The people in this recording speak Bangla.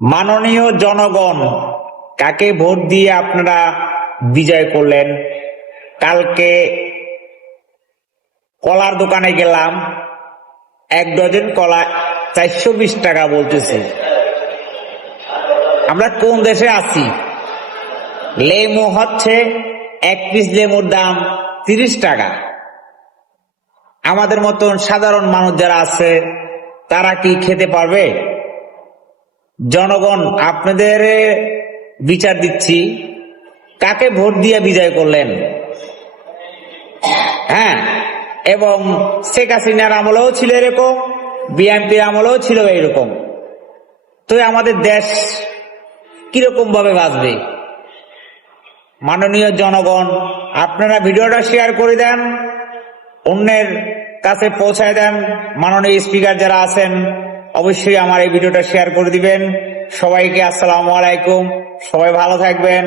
মাননীয় জনগণ, কাকে ভোট দিয়ে আপনারা বিজয় করলেন? কালকে কলার দোকানে গেলাম, 1 ডজন কলা 420 টাকা বলতেছে। আমরা কোন দেশে আছি? লেমু হচ্ছে 1 পিস লেমুর দাম 30 টাকা। আমাদের মতন সাধারণ মানুষ যারা আছে তারা কি খেতে পারবে? জনগণ, আপনাদের বিচার দিচ্ছি, কাকে ভোট দিয়ে বিজয় করলেন? হ্যাঁ, এবং শেখ হাসিনার আমলেও ছিল এরকম, বিএনপির আমলেও ছিল এরকম। তো আমাদের দেশ কিরকম ভাবে বাঁচবে? মাননীয় জনগণ, আপনারা ভিডিওটা শেয়ার করে দেন, অন্যের কাছে পৌঁছায় দেন। মাননীয় স্পিকার যারা আছেন অবশ্যই আমার এই ভিডিওটা শেয়ার করে দিবেন। সবাইকে আসসালামু আলাইকুম, সবাই ভালো থাকবেন।